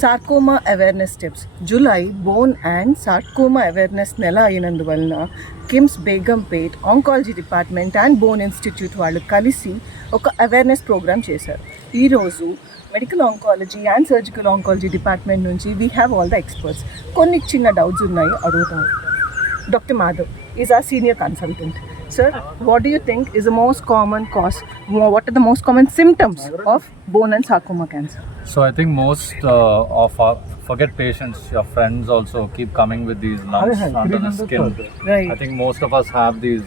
Sarcoma awareness steps. July bone and sarcoma awareness నెల అయినందువలన KIMS Begumpet oncology department and bone institute వాళ్ళు కలిసి ఒక అవేర్నెస్ ప్రోగ్రామ్ చేశారు. ఈరోజు medical oncology and surgical oncology department నుంచి we have all the experts. కొన్ని చిన్న డౌట్స్ ఉన్నాయి, అడుగుతాం. Doctor Madhav is our senior consultant. Sir, what do you think is the most common cause? What are the most common symptoms of bone and sarcoma cancer? So I think most of our forget patients, your friends also keep coming with these lumps under the skin. Right. I think most of us have these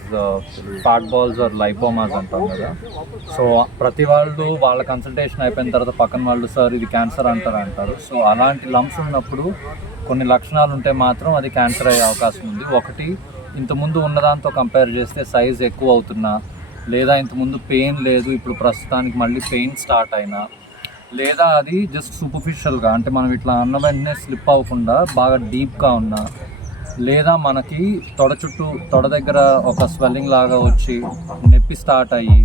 fat balls or lipomas అంటాం కదా. So ప్రతి వాళ్ళు వాళ్ళ consultation అయిపోయిన తర్వాత పక్కన వాళ్ళు sir ఇది క్యాన్సర్ అంటారు. సో అలాంటి లంప్స్ ఉన్నప్పుడు కొన్ని లక్షణాలు ఉంటే మాత్రం అది క్యాన్సర్ అయ్యే అవకాశం ఉంది. ఒకటి, ఇంతకుముందు ఉన్నదాంతో కంపేర్ చేస్తే సైజ్ ఎక్కువ అవుతున్నా, లేదా ఇంతకుముందు పెయిన్ లేదు ఇప్పుడు ప్రస్తుతానికి మళ్ళీ పెయిన్ స్టార్ట్ అయినా, లేదా అది జస్ట్ సూపర్ఫిషియల్గా అంటే మనం ఇట్లా అన్న వెంటనే స్లిప్ అవ్వకుండా బాగా డీప్గా ఉన్నా, లేదా మనకి తొడ దగ్గర ఒక స్వెల్లింగ్ లాగా వచ్చి నొప్పి స్టార్ట్ అయ్యి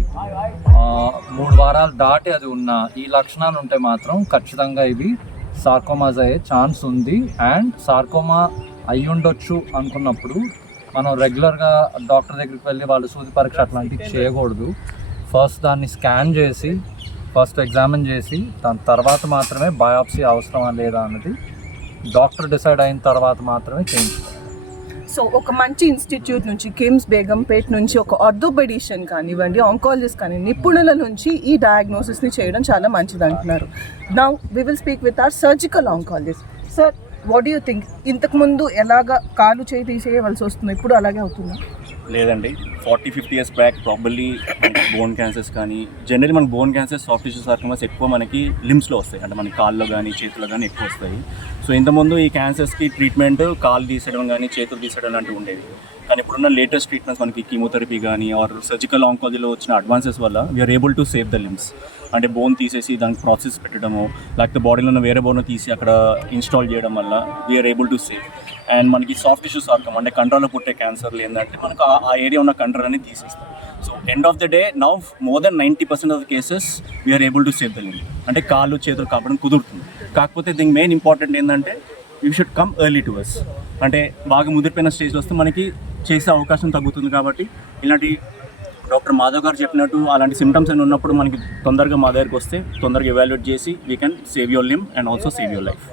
3 వారాలు దాటి అది ఉన్నా, ఈ లక్షణాలు ఉంటే మాత్రం ఖచ్చితంగా ఇవి సార్కోమాస్ అయ్యే ఛాన్స్ ఉంది. అండ్ సార్కోమా అయ్యి ఉండొచ్చు అనుకున్నప్పుడు మనం రెగ్యులర్గా డాక్టర్ దగ్గరికి వెళ్ళి వాళ్ళు సూది పరీక్ష అట్లాంటివి చేయకూడదు. ఫస్ట్ దాన్ని స్కాన్ చేసి ఫస్ట్ ఎగ్జామిన్ చేసి దాని తర్వాత మాత్రమే బయాప్సీ అవసరమా లేదా అన్నది డాక్టర్ డిసైడ్ అయిన తర్వాత మాత్రమే చేయించుకోవాలి. సో ఒక మంచి ఇన్స్టిట్యూట్ నుంచి, కిమ్స్ బేగంపేట్ నుంచి ఒక ఆర్థోపెడిషియన్ కానివ్వండి, ఆంకాలజిస్ట్ కానీ నిపుణుల నుంచి ఈ డయాగ్నోసిస్ని చేయడం చాలా మంచిది అంటున్నారు. Now we will speak with our surgical oncologist. Sir, what do you think? ఇంతకుముందు ఎలాగా కాలు చేయి తీసేయవలసి వస్తుంది, ఇప్పుడు అలాగే అవుతుందా? లేదండి, 40-50 years back probably bone cancers కానీ జనరల్లీ మన bone cancers soft tissue sarcomas ఎక్కువ మనకి లిమ్స్లో వస్తాయి, అంటే మన కాళ్ళలో కానీ చేతుల్లో కానీ ఎక్కువ వస్తాయి. సో ఇంతకుముందు ఈ క్యాన్సర్స్కి ట్రీట్మెంట్ కాళ్ళు తీసేయడం కానీ చేతులు తీసేయడం లాంటివి ఉండేవి. కానీ ఇప్పుడున్న లేటెస్ట్ ట్రీట్మెంట్స్ మనకి కీమోథెరపీ కానీ ఆర్ సర్జికల్ ఆంకాలజీలో వచ్చిన అడ్వాన్సెస్ వల్ల we're able to save the limbs. అంటే బోన్ తీసేసి దానికి ప్రాసెస్ పెట్టడము, లేకపోతే బాడీలో ఉన్న వేరే బోన్ తీసి అక్కడ ఇన్స్టాల్ చేయడం వల్ల we're able to save. And మనకి సాఫ్ట్ టిష్యూ సార్కోమా అంటే కంట్రోల్లో పుట్టే క్యాన్సర్లు ఏంటంటే మనకు ఆ ఏరియా ఉన్న కంట్రోల్ అనేది తీసేస్తాం. So end of the day now more than 90% of the cases we're able to save the limb. అంటే కాళ్ళు చేతులు కాపడం కుదురుతుంది. కాకపోతే దీనికి మెయిన్ ఇంపార్టెంట్ ఏంటంటే you should come early to us. అంటే బాగా ముదిరిపోయిన స్టేజ్లో వస్తే మనకి చేసే అవకాశం తగ్గుతుంది. కాబట్టి ఇలాంటి డాక్టర్ మాధవ్ గారు చెప్పినట్టు అలాంటి సిమ్టమ్స్ అని ఉన్నప్పుడు మనకి తొందరగా మా దగ్గరికి వస్తే తొందరగా ఎవాల్యుయేట్ చేసి we can save your లిమ్ and also save your life.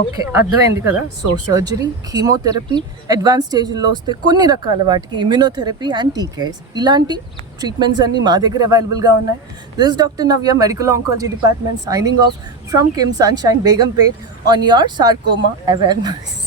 Okay, అర్థమైంది కదా. సో సర్జరీ, కీమోథెరపీ, అడ్వాన్స్ స్టేజ్లో వస్తే కొన్ని రకాల వాటికి ఇమ్యూనోథెరపీ అండ్ టీకేఎస్, ఇలాంటి ట్రీట్మెంట్స్ అన్నీ మా దగ్గర అవైలబుల్గా ఉన్నాయి. This doctor Navya, medical oncology department, signing off from KIMS sunshine Begumpet on your sarcoma awareness.